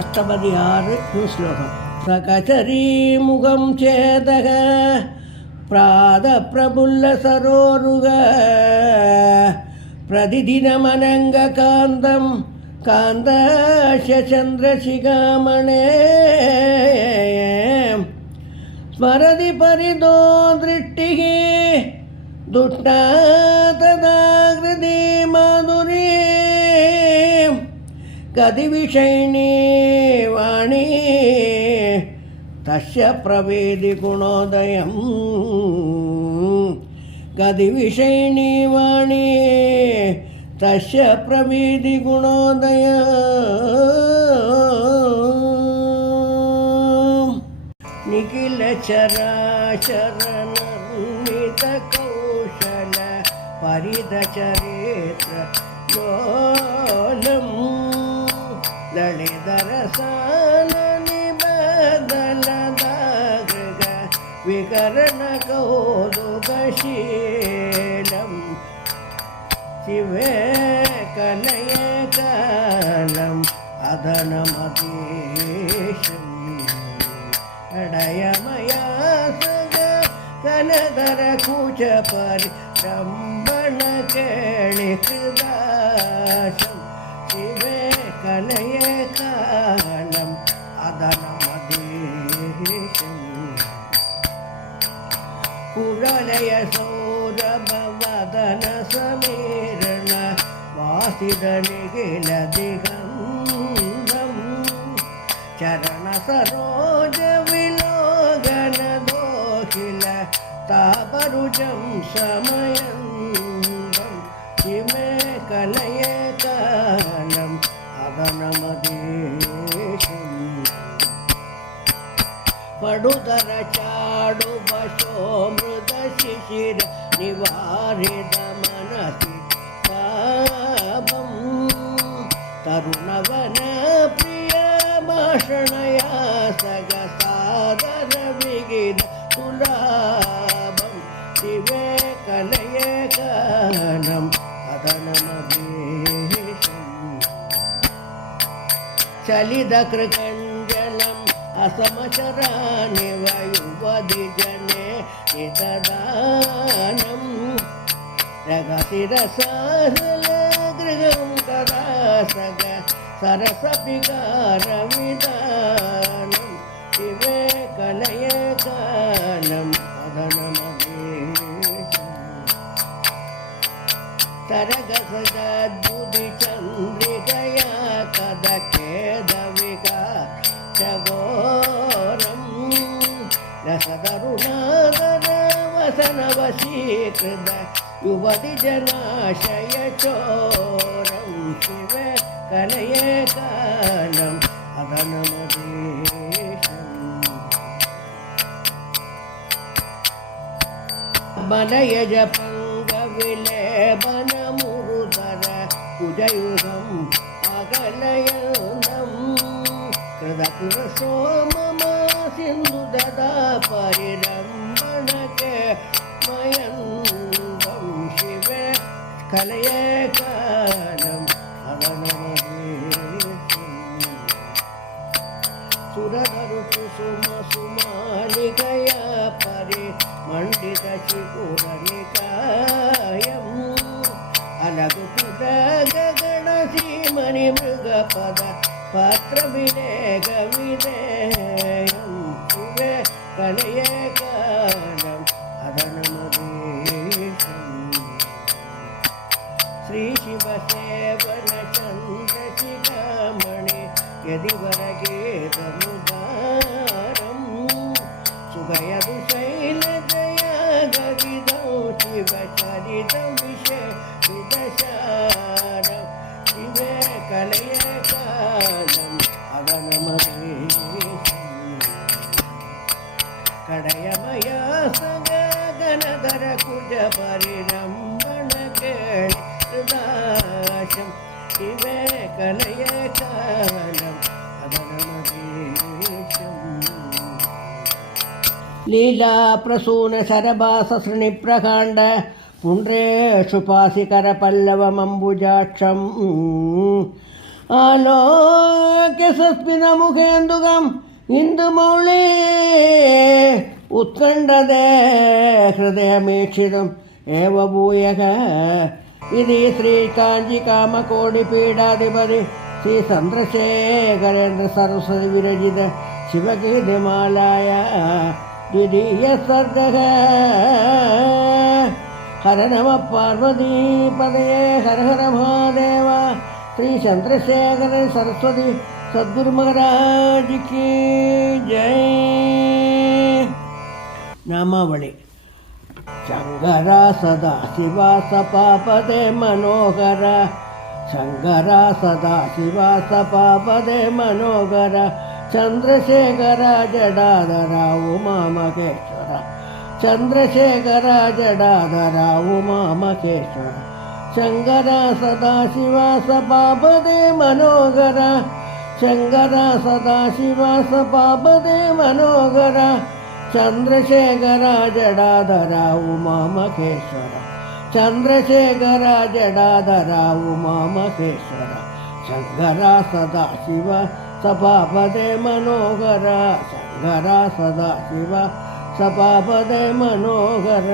अष्टपदी श्लोकम् सकचरीमुखं चेतः प्रातःप्रफुल्लसरोरुग प्रतिदिनमनङ्गकान्तं कान्तास्य चन्द्रशिखामणे स्मरति परितो दृष्टिः दुष्टा तदा हृदि माधुरी गतिविषयिणी वाणी तस्य प्रवेदि गुणोदयं गतिविषयिणी वाणी तस्य प्रवेदि गुणोदयं निखिलचराचरणर्मितकौशल परिदचरित्र लोलम् ललितरसालनिबदलदागृग विकरणकौतुकशीलं शिवे कलये कालम् अदनमतीशम् अडयमया सग कनधरकूचपरिरम्भणकेणिकृदाशम् शिवे कलये कालम् अदनमतीशम् कुरलय सौरभवदन समीरण वासिदनिखिल दिगन्धम् चरण सरोज विलोकन दोखिल तापरुजं समयन्दं शिवे कलये कालम् अदनमतीशम् पडुतर चाडु वशो मृद शिशिर निवारित मनसि पापं तरुणवन प्रिय भाषणया सग सादर विगिद तुलाभं शिवे कलये कालम् अदनमतीशम् चलितकृकञ्जलम् असमचरानि वयुवदि जने निददानं रगसिरसाहलगृहं कदा सग सरसपिकारविदानं शिवे कलये कालम् अदनमतीशम् तरगसगद्बुधिचन्द्रिकया कदखेदविकारघोरं रसतरुणादर वसनवशीकृत युवतिजनाशयचोरं शिवे कलये कालम् अदनमतीशम् मनयजपङ्गविलेपनमुरुदर कुजयुगम् अगलयन्दं कृतपुरसोममा सिन्धुददा परिरम्भणके मयन्दं शिवे कलये कालम् अदनमतीशम् सुरधरु कुसुम सुमालिकया परिमण्डित शिखुरनिकायम् अलगुकुट गगनसीमनि मृगपद पात्रविलेखविधेयं शिवे कलये कालम् अदनमतीशम् श्रीशिवसेवन चन्द्रशिखामणि यदिवरगीतमुदारं सुगयदु शैलजया गदिदं शिवचरितं विषयविदशारं शिवे कलये कालम् अदनमतीशम् कड़यमया सगनधर कुज परिरम्भणकेणिकृदाशं शिवे कलये कालम् अदनमतीशम् लीला प्रसून शरभास श्रृणिप्रकाण्ड पुण्ड्रेषु पासिकरपल्लवमम्बुजाक्षं ആലോക്യ സസ്മിന മുഖേന്ദുകം ഇന്ദുമൗളി ഉത്കണ്ഠതേ ഹൃദയമീക്ഷിതും ഏവ ഭൂയഃ ഇതി ശ്രീ കാഞ്ചി കാമകോടി പീഠാധിപതി ശ്രീ ചന്ദ്രശേഖരേന്ദ്ര സരസ്വതി വിരചിത ശിവഗീതിമാലായ ദ്വിതീയ സർഗഃ. ഹര നമ പാർവതീപതയേ ഹര ഹര മഹാദേവ. ശ്രീ ചന്ദ്രശേഖരൻ സരസ്വതി സദ്ഗുരു മഹാരാജ് കി ജയ്. നാമാവളി. ശങ്കര സദാശിവ സപാപദേ മനോഹര, ശങ്കര സദാശിവ സപാപദേ മനോഹര, ചന്ദ്രശേഖര ജടാധര ഉമാമഹേശ്വര, ചന്ദ്രശേഖര ജടാധര ഉമാമഹേശ്വര, ശങ്കര സദാശിവ സപാപദേ മനോഹര, ശങ്കര സദാശിവ സപാപദേ മനോഹര, ചന്ദ്രശേഖര ജടാധര ഉമാമഹേശ്വര, ചന്ദ്രശേഖര ജടാധര ഉമാമഹേശ്വര, ശങ്കര സദാശിവ സപാപദേ മനോഹര, ശങ്കര സദാശിവ സപാപദേ മനോഹര.